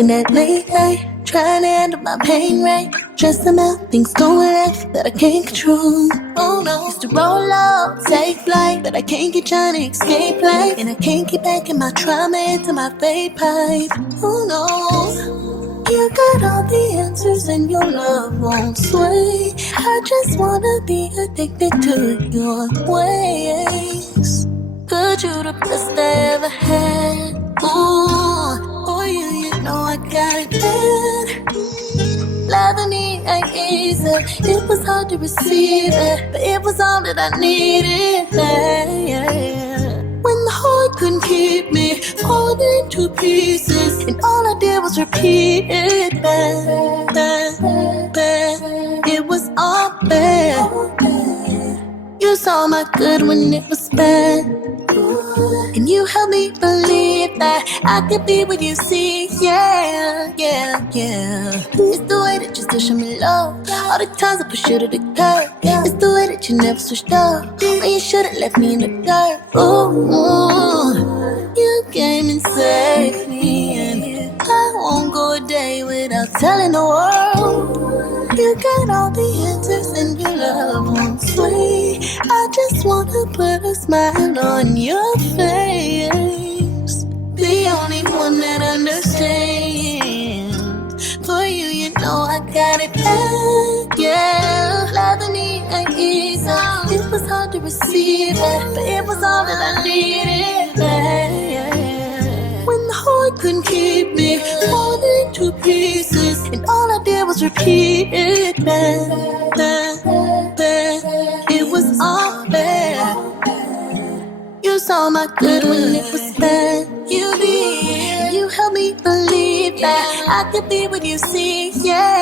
working that late night, trying to handle my pain right. Just about things going left that I can't control. Oh no, used to roll up, take flight, but I can't get trying to escape life, and I can't get back in my trauma into my vape pipe. Oh no, you got all the answers and your love won't sway. I just wanna be addicted to your ways. Could you the best I ever had? Ooh, for you know I got it bad. Loving me ain't easy. It was hard to receive it, but it was all that I needed. Yeah. When the heart couldn't keep me, falling to pieces, and all I did was repeat it. Bad. It was all bad. You saw my good when it was bad, and you helped me believe that I could be what you see. Yeah. It's the way that you still show me love, all the times I push you to the curb. It's the way that you never switched up when you should've left me in the dirt. Ooh, you came and saved me, and I won't go a day without telling the world. You got all the answers and your love won't sway. I just wanna put a smile on your face. The only one that understands. For you know I got it bad. Yeah, loving me ain't easy. It was hard to receive it, but it was all that I needed. Yeah. When the heart couldn't keep me, falling to pieces, and all I did was repeat it. Bad. It was all bad. You saw my good when it was bad. You helped me believe that I could be what you see. Yeah.